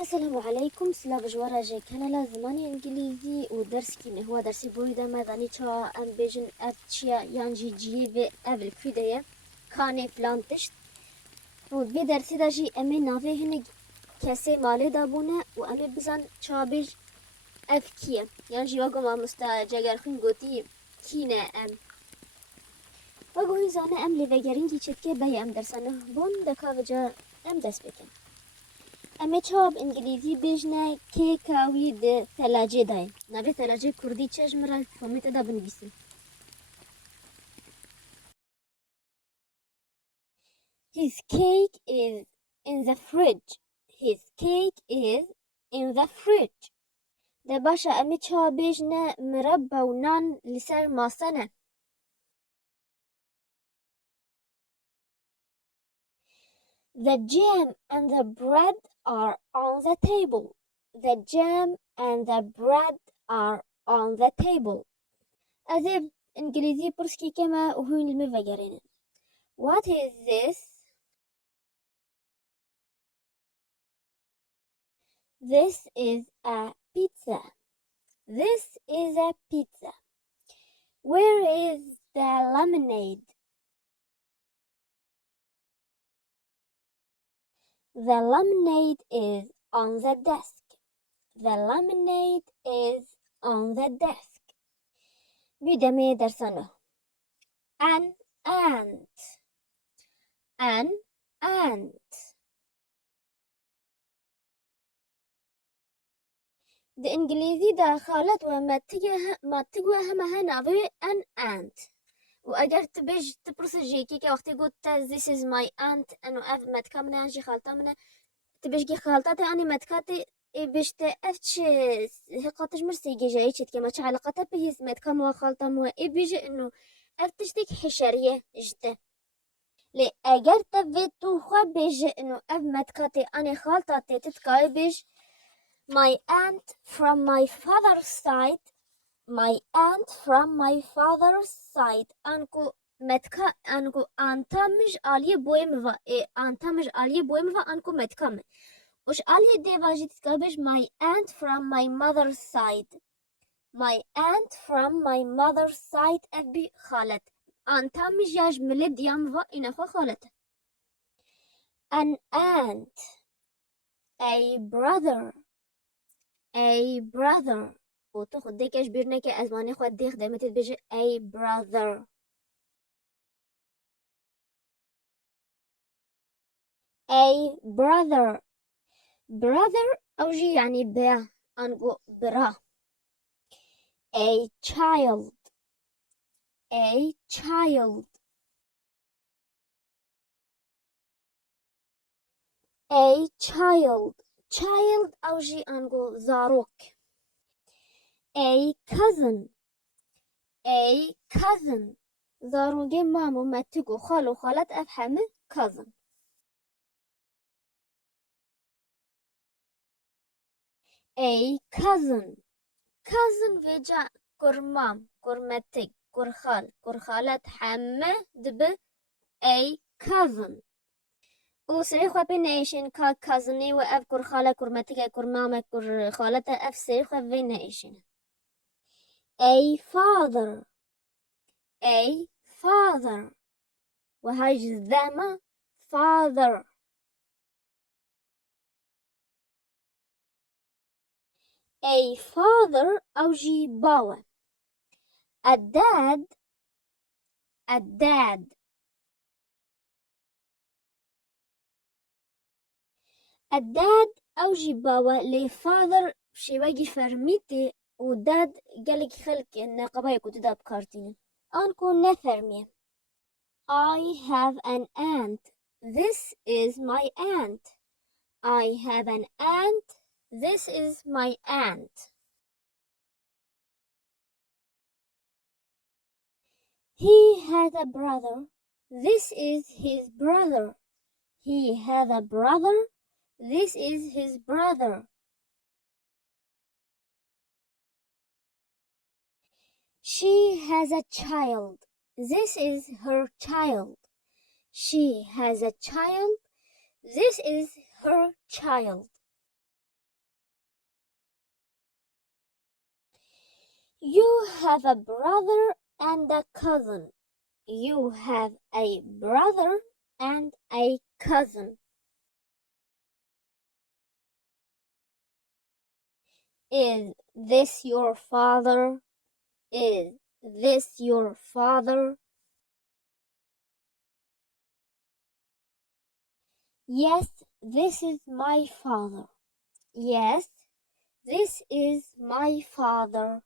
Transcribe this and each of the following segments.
السلام عليكم. سلاف جوارا جي كنلا زماني انجليزي ودرس كيني هو درسي بويدا مداني تشا ام بيجن افتشيا يانجي جي في افل كفيديا كاني فلانتشت ود بي درسي دا جي امي نافي هنگ كسي مالي دابونه و امي بزن تشا بيج اف كيه يانجي وقو ما مستا جاگر خون گوتي كينه ام وقو هن زانه ام لفگرين كي چتكي بي ام درسانه بون دكا وجا ام دستبكن اما چاب انگلیزی بجنه که کاوی ده ثلاجه دای نوی ثلاجه کردی چشم را فهمیت دا بنویسیم. His cake is in the fridge. His cake is in the fridge. ده باشا اما چاب بجنه مربى و نان لسر ماسنه. The jam and the bread are on the table. The jam and the bread are on the table. أذب إنجليزي برسكي كما وهون المفجرين. What is this? This is a pizza. This is a pizza. Where is the lemonade? The lemonade is on the desk. The lemonade is on the desk. بدمي درسنا. An ant. An ant. ده انجليزي داخلت وما تجوه همها ناوي an ant. واگر تبيج تبرس جيكي كي وقتی قلت this is my aunt انو اف متكا منه انجي خالتا منه تبيج كي خالتا تاني متكاتي بيشت افتش هقاتش مرسي جاي شت كما علاقته بهيس متكا مو خالتا مو بيجي انه افتشتك حشريه جته لي اگر تبي تو خو بيجي انه اف متكاتي اني خالتا تتكاي بيج my aunt from my father's side. My aunt from my father's side. أنكو متكا أنكو أنتا مش عليه بويمفا أنتا مش عليه بويمفا أنكو متكا وش عليه دي واجي تتكابش my aunt from my mother's side. My aunt from my mother's side أبي خالت أنتا مش ياج ملد يامفا إنخو خالت. An aunt. A brother. A brother. وتاخد ديكش بيرنك أزماني خود ديخ دايما تتبجي a brother. A brother. Brother أوجي يعني با أنقو برا. A child. A child. A child. Child أوجي أنقو زاروك. A cousin. A cousin. زاروكي مامو ما تقو خالو خالت أفهم cousin. A cousin. cousin فيجا كرمام كرمتك كرخال كرخالت حمة دب a cousin. وسري خوا بينيشن كا cousinي وأف كرخالة كرمتك كرمامة كرخالة أف سري خوا بينيشن. A father. A father. وهاي جذامة father. A father أوجي باوة. A dad. A dad. A dad أوجي باوة لي father شواجي فرميتي وداد قالك خلك إن قبايك وتداب كارتين أنكو نفرمي. I have an aunt. This is my aunt. I have an aunt. This is my aunt. He has a brother. This is his brother. He has a brother. This is his brother. She has a child. This is her child. She has a child. This is her child. You have a brother and a cousin. You have a brother and a cousin. Is this your father? Is this your father? Yes, this is my father. Yes, this is my father.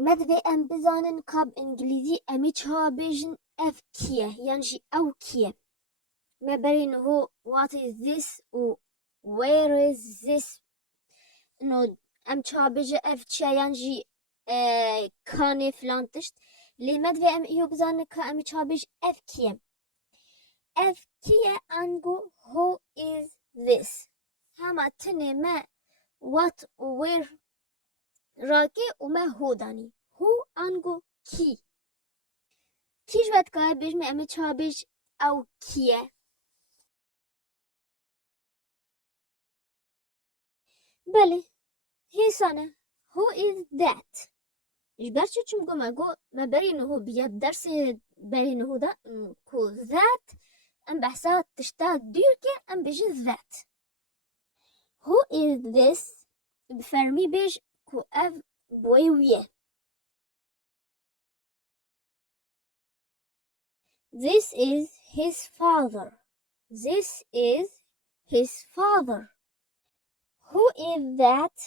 مدوی ام بزانن کاب انگلیزی امی چها بیجن اف کیه یعنی جی او کیه ما برین هو what is this و where is this انو ام چها بیجه اف چیه یعنی جی کانه فلان تشت لی مدوی ام ایو بزانن که امی چها بیج اف کیه اف کیه انگو who is this هما تنه ما what و where راکی و ما هو دانی هو انگو کی کیش باید که بیش می امی چها بیش او کیه بله هیسانه who is that ایش برچه چون گو ما برینو هو بیاد درس برینو هو دا کو that ام بحثا تشتا دیر که ام بیش that who is this بفرمی بیش کو اف بویویه this is his father this is his father who is that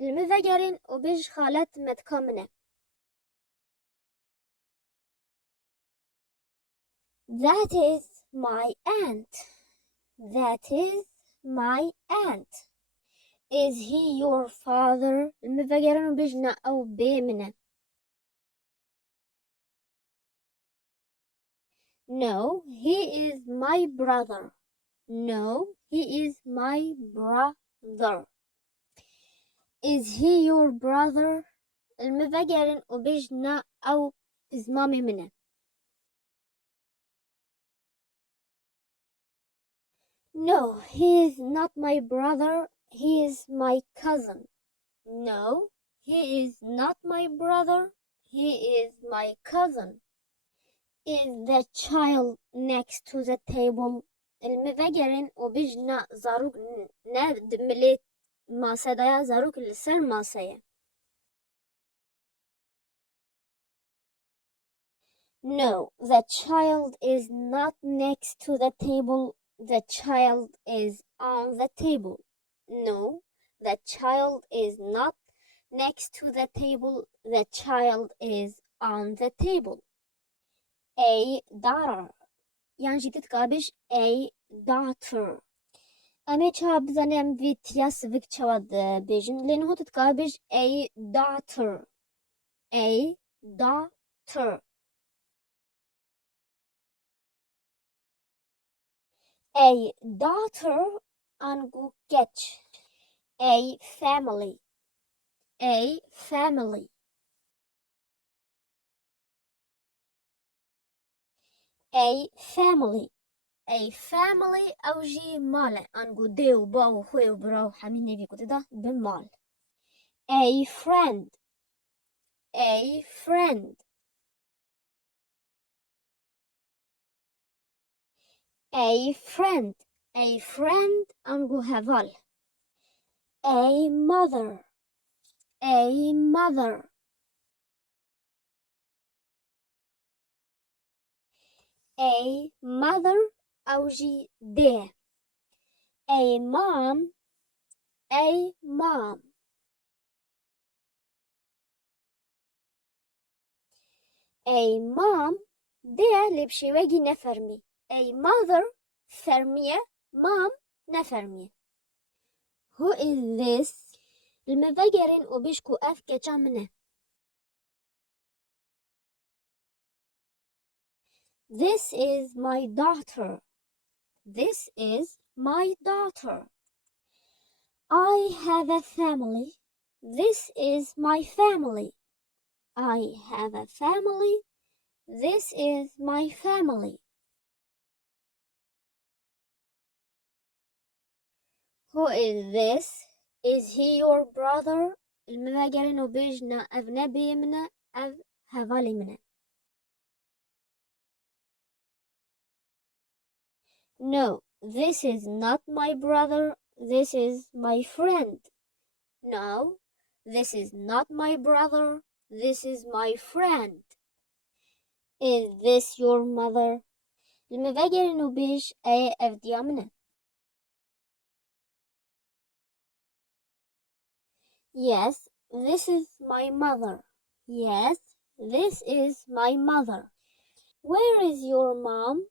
المذكرين وبيج خالات متكامنة that is my aunt that is my aunt is he your father المذكرين وبيجنا أو بيمنة no he is my brother no he is my brother is he your brother المذكرين وبيجنا أو بزمامي منه No, he is not my brother. He is my cousin. No, he is not my brother. He is my cousin. Is the child next to the table? المذكرين وبيجنا زاروك ناد مليت ما صدايا زاروك لسر ما سيا. No, the child is not next to the table. The child is on the table. No, the child is not next to the table. The child is on the table. A daughter. يعني جي تتقابش a daughter. أمي تشاب بزنم فيت ياسفك تشواد بيجن لأنه تتقابش a daughter. A daughter. A daughter angu catch. A family. A family. A family. A family أو جي مال أنقو دي وبا وخوي وبرا وحمين نبي كده بمال. A friend. A friend. A friend. A friend أنقو هذال. A mother. A mother. A mother أو جي دي. A mom. A mom. A mom ده اللي بشيواجي نفرمي. A mother فرمية. mom نفرمية. Who is this? المذكرين وبيشكو أف كجامنة. This is my daughter. This is my daughter. I have a family. This is my family. I have a family. This is my family. Who is this? Is he your brother? المفاجرين بيجنا أبنبي منا أب هفالي منا. No, this is not my brother. This is my friend. No, this is not my brother. This is my friend. Is this your mother? المفاجرين بيج أي أفدي منا. Yes, this is my mother. Yes, this is my mother. Where is your mom?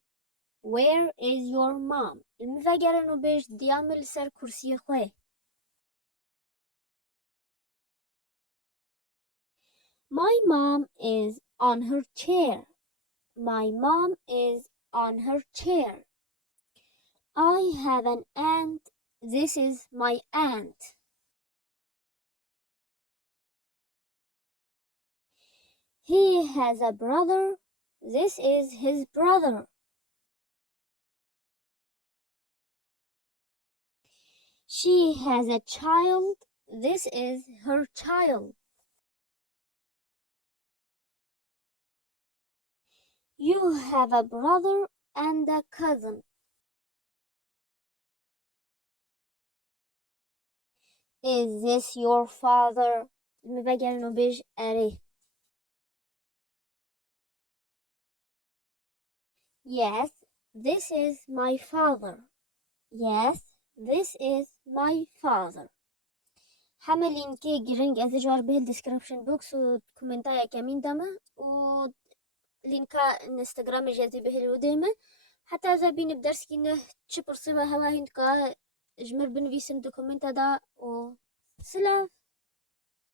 Where is your mom? المفاجرة بيش ديامل سر كرسي خواه. My mom is on her chair. My mom is on her chair. I have an aunt. This is my aunt. He has a brother. This is his brother. She has a child. This is her child. You have a brother and a cousin. Is this your father? المفاجرة بيج أري. Yes, this is my father. Yes, this is my father. حمل لينكي جرينج أزجار به الديسكريبشن بوكس وكومنتايا كمين دما و لينكا انستغرام جازي به الوديمة حتى إذا بين بدرس كينه تشبر صيبا هوا هندكا جمر بنفيسن دوكومنتا دا و سلاف.